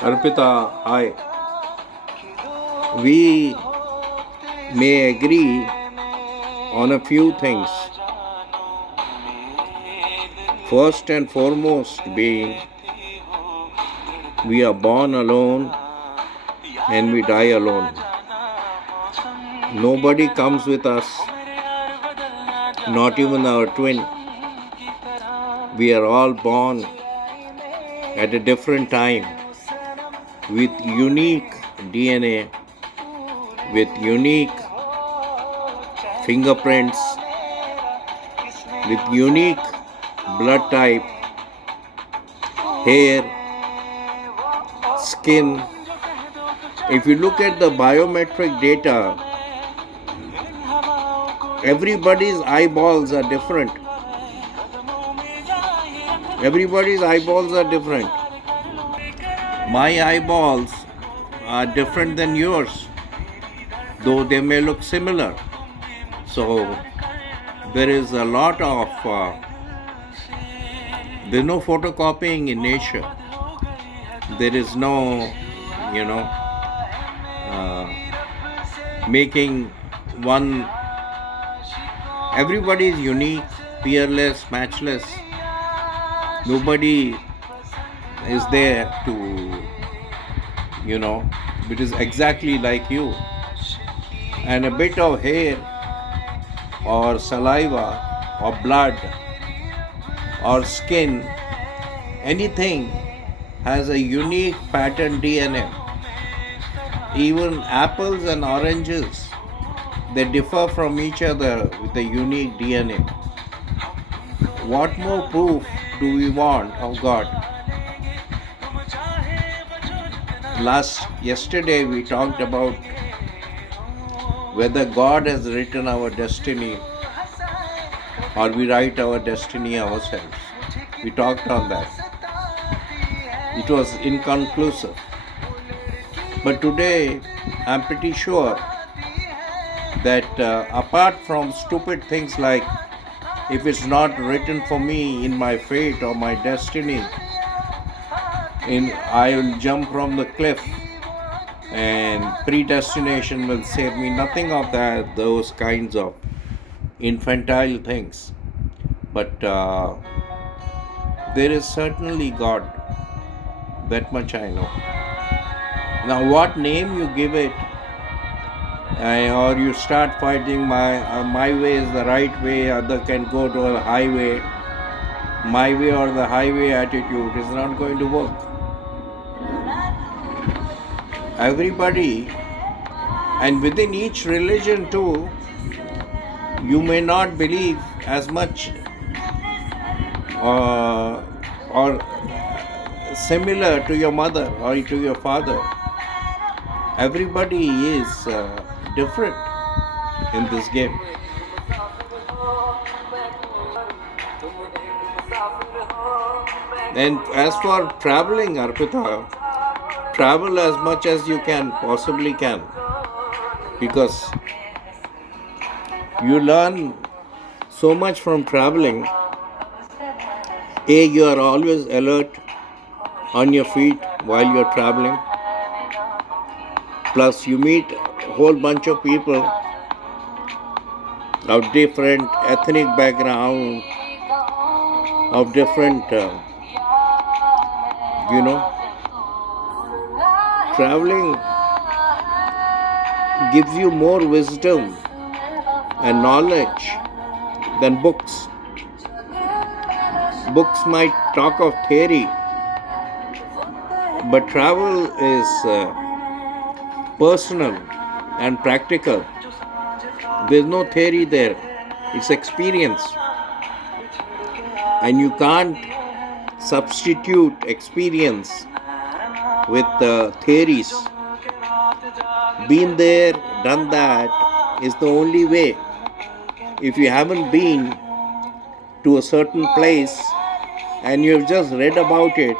Arpita, hi. We may agree on a few things. First and foremost being we are born alone and we die alone. Nobody comes with us, not even our twin. We are all born at a different time with unique DNA, with unique fingerprints, with unique blood type, hair, skin. If you look at the biometric data, everybody's eyeballs are different. Everybody's eyeballs are different. My eyeballs are different than yours, though they may look similar. So there is a lot of there's no photocopying in nature. There is no, making one. Everybody is unique, peerless, matchless. Nobody is there to, it is exactly like you. And a bit of hair or saliva or blood or skin, anything has a unique pattern DNA. Even apples and oranges, they differ from each other with a unique DNA. What more proof do we want of God? Yesterday we talked about whether God has written our destiny or we write our destiny ourselves. We talked on that. It was inconclusive. But today I'm pretty sure that apart from stupid things like if it's not written for me in my fate or my destiny, I will jump from the cliff and predestination will save me. Nothing of that, those kinds of infantile things. But there is certainly God. That much I know. Now what name you give it, or you start fighting my way is the right way, other can go to a highway, my way or the highway attitude is not going to work. Everybody, and within each religion too, you may not believe as much or similar to your mother or to your father. Everybody is different in this game. And as for traveling, Arpita, travel as much as you possibly can, because you learn so much from traveling. You are always alert on your feet while you're traveling. Plus you meet a whole bunch of people of different ethnic background, of different, traveling gives you more wisdom and knowledge than books. Books might talk of theory, but travel is personal and practical. There's no theory there. It's experience. And you can't substitute experience with theories. Been there, done that is the only way. If you haven't been to a certain place and you've just read about it,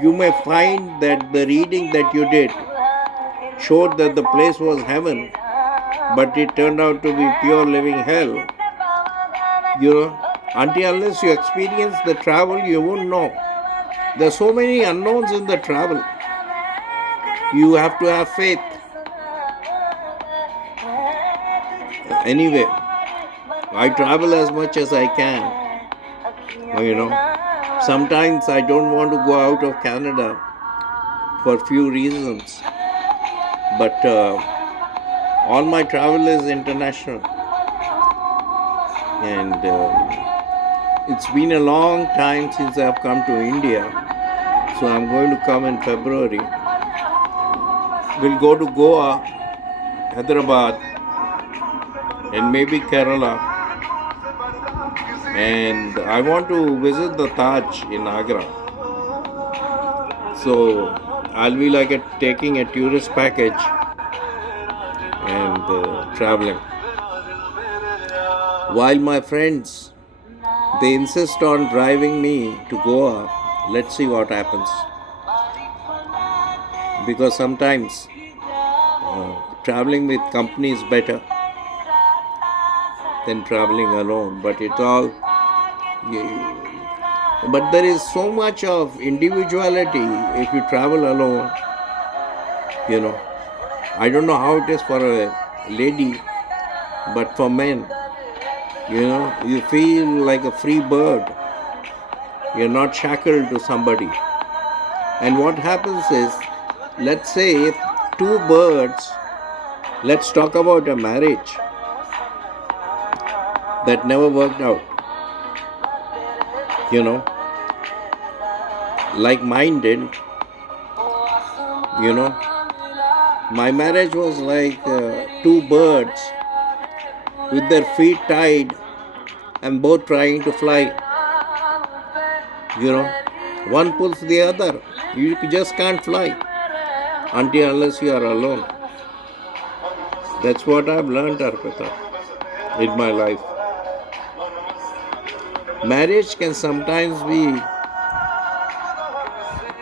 you may find that the reading that you did showed that the place was heaven, but it turned out to be pure living hell. Until unless you experience the travel, you won't know. There are so many unknowns in the travel. You have to have faith. Anyway, I travel as much as I can. Sometimes I don't want to go out of Canada for few reasons, but all my travel is international, and it's been a long time since I've come to India, so I'm going to come in February. We'll go to Goa, Hyderabad, and maybe Kerala, and I want to visit the Taj in Agra. So I'll be like taking a tourist package and traveling. While my friends, they insist on driving me to Goa, let's see what happens. Because sometimes traveling with company is better than traveling alone. But but there is so much of individuality if you travel alone. I don't know how it is for a lady, but for men, you feel like a free bird. You're not shackled to somebody. And what happens is, let's say two birds, let's talk about a marriage that never worked out. Like mine didn't. My marriage was like two birds with their feet tied and both trying to fly. One pulls the other. You just can't fly unless you are alone. That's what I've learned, Arpita, in my life. Marriage can sometimes be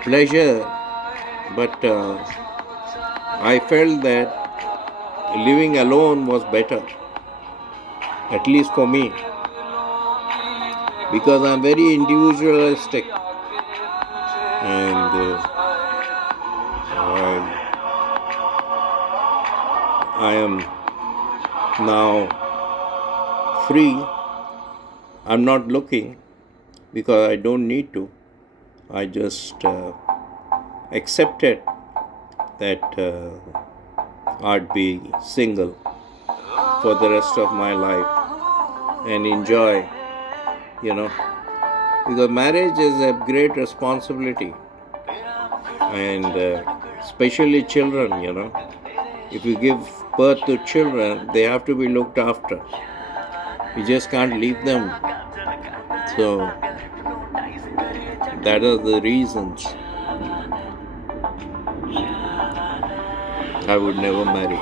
pleasure, but I felt that living alone was better, at least for me, because I'm very individualistic, and I am now free. I'm not looking because I don't need to. I just accepted that I'd be single for the rest of my life and enjoy, because marriage is a great responsibility, and especially children, if you give birth to children, they have to be looked after. You just can't leave them. So that are the reasons I would never marry.